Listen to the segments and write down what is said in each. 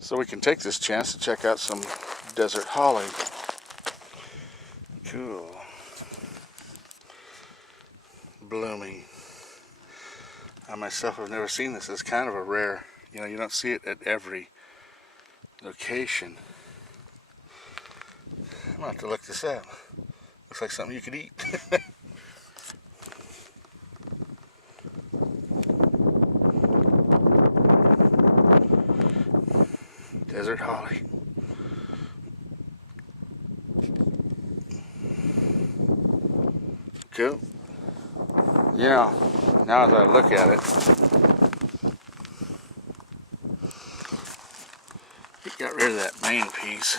So we can take this chance to check out some desert holly. Cool. Blooming. I myself have never seen this. It's kind of a rare, you don't see it at every location. I'm gonna have to look this up. Looks like something you could eat. Desert holly. Cool. Now as I look at it, he got rid of that main piece,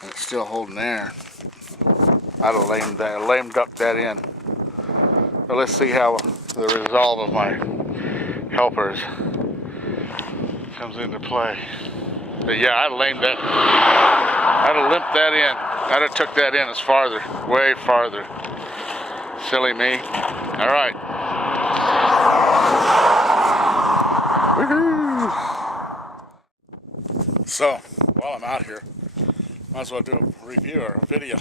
and it's still holding there. I'd have lame ducked that in. But let's see how the resolve of my helpers comes into play. But yeah, I'd have limped that in. I'd have took that in as farther, way farther. Silly me. All right. Woohoo! So, while I'm out here, might as well do a review or a video,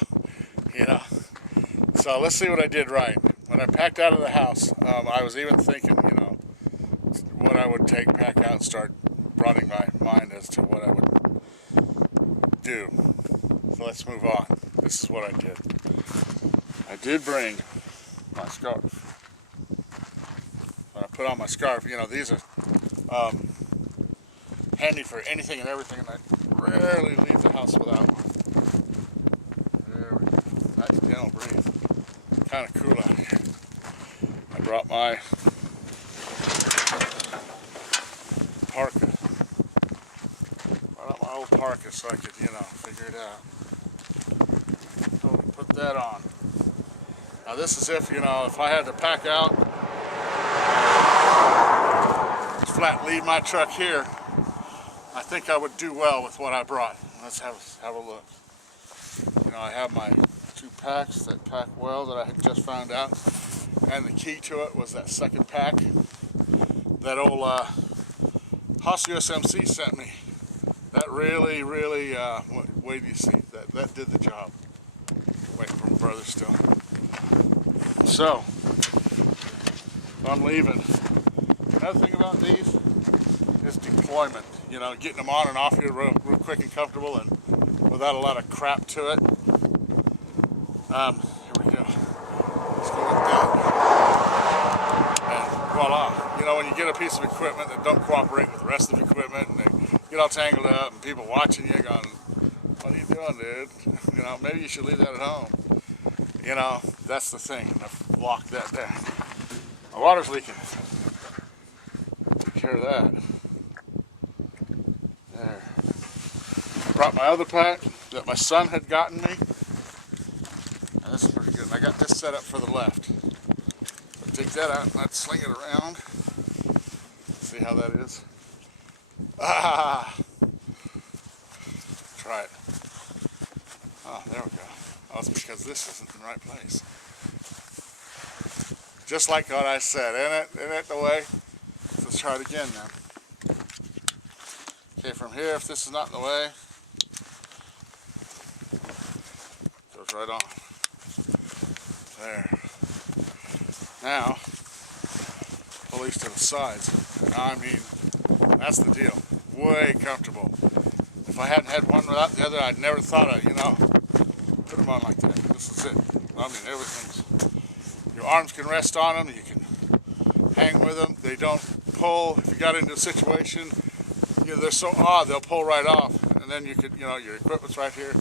So let's see what I did right. When I packed out of the house, I was even thinking, what I would pack out and start broadening my mind as to what I would do. So let's move on. This is what I did. I did bring my scarf. When I put on my scarf, these are handy for anything and everything, and I rarely leave the house without one. There we go. Nice gentle breeze. Kind of cool out here. I brought my parka. Brought out my old parka so I could, figure it out. So put that on. Now this is if I had to pack out, just flat leave my truck here, I think I would do well with what I brought. Let's have a look. I have my 2 packs that pack well that I had just found out, and the key to it was that second pack that old Haas USMC sent me. That really, wait do you see? That did the job. Waiting for my brother still. So, I'm leaving. Another thing about these is deployment. Getting them on and off here real quick and comfortable and without a lot of crap to it. Here we go. Let's go like that. And voila. When you get a piece of equipment that don't cooperate with the rest of the equipment and they get all tangled up and people watching you going, what are you doing, dude? Maybe you should leave that at home. That's the thing. I've locked that down. My water's leaking. Take care of that. There. Brought my other pack that my son had gotten me. And this is pretty good. And I got this set up for the left. So take that out and I'd sling it around. See how that is? Try it. Oh, there we go. Oh, it's because this isn't in the right place. Just like what I said, isn't it the way? So let's try it again now. Okay, from here, if this is not in the way, goes right on. There. Now, pull these to the sides. I mean, that's the deal. Way comfortable. If I hadn't had one without the other, I'd never thought of, put them on like that. This is it. I mean, everything's, your arms can rest on them, you can hang with them. They don't pull. If you got into a situation, they're so odd, they'll pull right off. And then you could, your equipment's right here.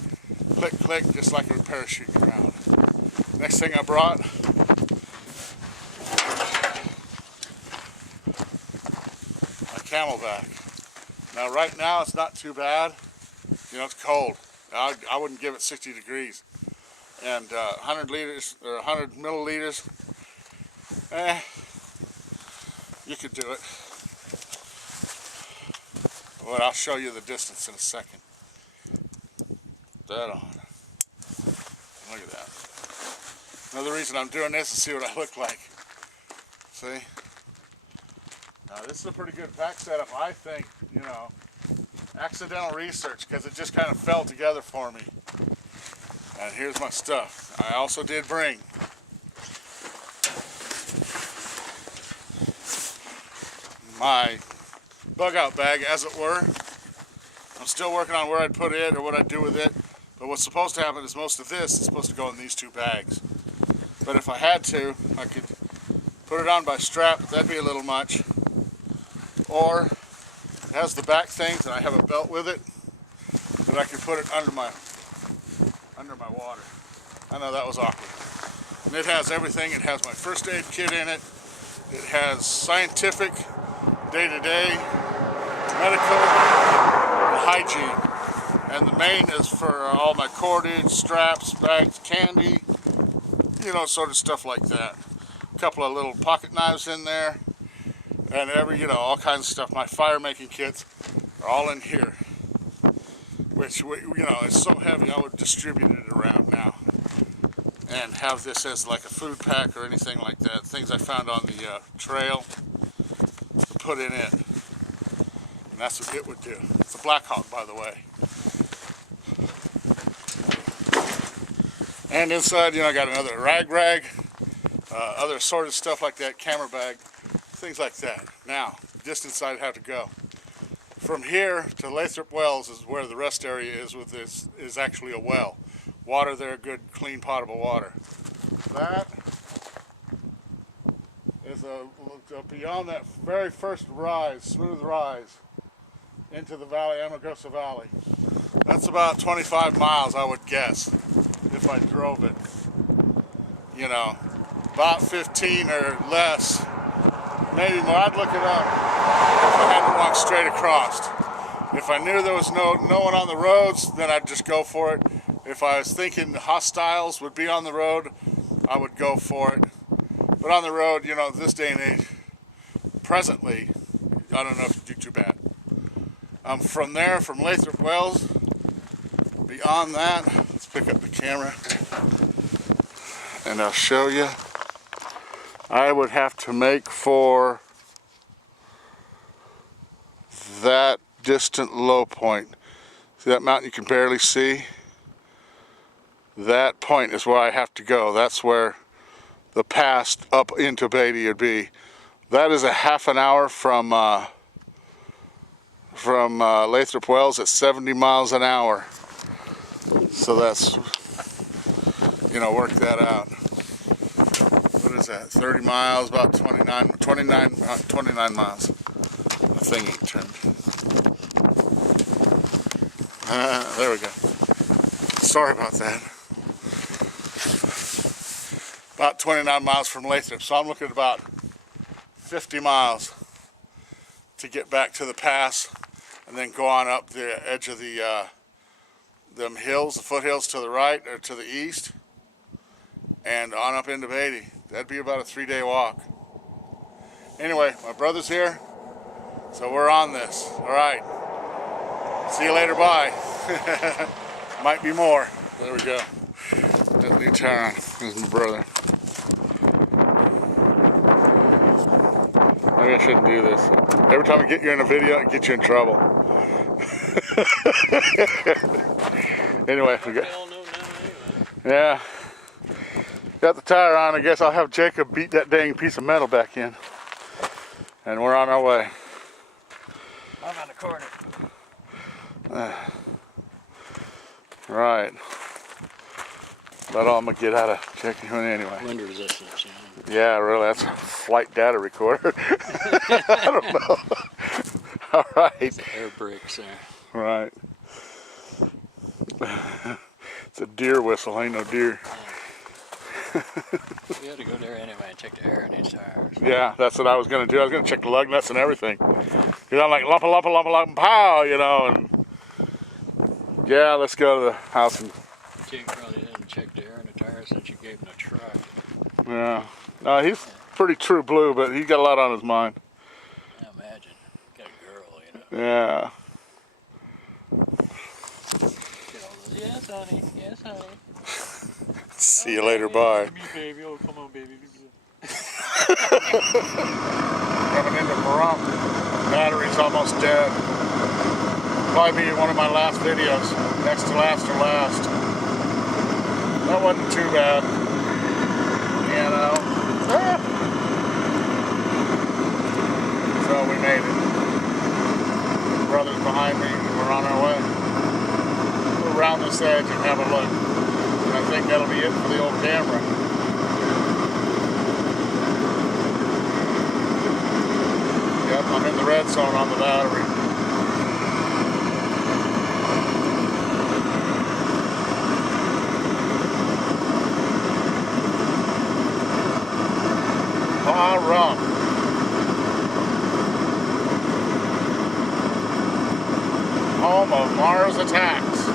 Click, click, just like a parachute around. Next thing I brought, my CamelBak. Now right now it's not too bad. It's cold. I wouldn't give it 60 degrees. And 100 liters or 100 milliliters, you could do it. Well, I'll show you the distance in a second. That on. Look at that. Another reason I'm doing this is to see what I look like. See? Now this is a pretty good pack setup, I think, you know. Accidental research, because it just kind of fell together for me. And here's my stuff. I also did bring my bug out bag, as it were. I'm still working on where I'd put it or what I'd do with it. But what's supposed to happen is most of this is supposed to go in these two bags. But if I had to, I could put it on by strap. That'd be a little much. Or it has the back things, and I have a belt with it that I could put it under my water. I know that was awkward. And it has everything. It has my first aid kit in it. It has scientific, day-to-day, medical, and hygiene. And the main is for all my cordage, straps, bags, candy, you know, sort of stuff like that. A couple of little pocket knives in there, and you know, all kinds of stuff. My fire making kits are all in here, which, you know, is so heavy I would distribute it around now and have this as like a food pack or anything like that. Things I found on the trail to put in it, and that's what it would do. It's a Blackhawk, by the way. And inside, you know, I got another rag, other assorted stuff like that, camera bag, things like that. Now, distance I'd have to go. From here to Lathrop Wells is where the rest area is. With this is actually a well. Water there, good, clean, potable water. That is beyond that very first rise, smooth rise into the valley, Amargosa Valley. That's about 25 miles, I would guess, if I drove it. You know, about 15 or less, maybe more. I'd look it up if I had to walk straight across. If I knew there was no one on the roads, then I'd just go for it. If I was thinking hostiles would be on the road, I would go for it. But on the road, you know, this day and age, presently, I don't know if it'd do too bad. From there, from Lathrop Wells, beyond that, let's pick up the camera and I'll show you. I would have to make for that distant low point. See that mountain you can barely see? That point is where I have to go. That's where the pass up into Beatty would be. That is a half an hour from Lathrop Wells at 70 miles an hour. So that's, you know, work that out. What is that? 30 miles, about 29 miles. The thing ain't turned. There we go. Sorry about that. About 29 miles from Lathrop, so I'm looking at about 50 miles to get back to the pass, and then go on up the edge of the them hills, the foothills to the right or to the east, and on up into Beatty. That'd be about a 3-day walk. Anyway, my brother's here, so we're on this. All right. See you later. Bye. Might be more. There we go. That new turn. There's my brother. Maybe I shouldn't do this. Every time I get you in a video, it gets you in trouble. Anyway, we got, yeah, got the tire on. I guess I'll have Jacob beat that dang piece of metal back in, and we're on our way. I'm on the corner. Right. About all I'm gonna get out of checking him anyway. Wind resistance, yeah. Yeah, really, that's a flight data recorder. I don't know. All right. Air brakes there. Right. It's a deer whistle, ain't no deer. Yeah. We had to go there anyway and check the air in these tires. Yeah, that's what I was gonna do. I was gonna check the lug nuts and everything. Cause I'm like lumpa lumpa lumpa lumpa pow, you know, and yeah, let's go to the house and. Jake probably didn't check the air in the tires since you gave him a truck. Yeah. No, he's pretty true blue, but he's got a lot on his mind. I imagine. Got a girl, you know. Yeah. Yes, honey. Yes, honey. See you later. Bye. Me, baby. Oh, come on, baby. coming into Pahrump. Battery's almost dead. Probably be one of my last videos. Next to last or last. That wasn't too bad. You know. So we made it. Brothers behind me, we're on our way. We'll round this edge and have a look. And I think that'll be it for the old camera. Yep, I'm in the red zone on the battery. Pahrump. Home of Mars Attacks.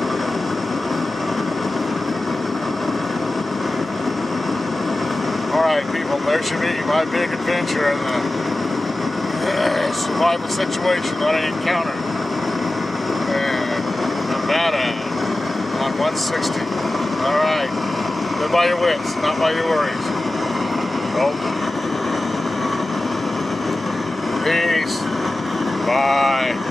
Alright people, there should be my big adventure in the survival situation that I encountered in Nevada on 160. Alright, live by your wits, not by your worries. Nope. Peace. Bye.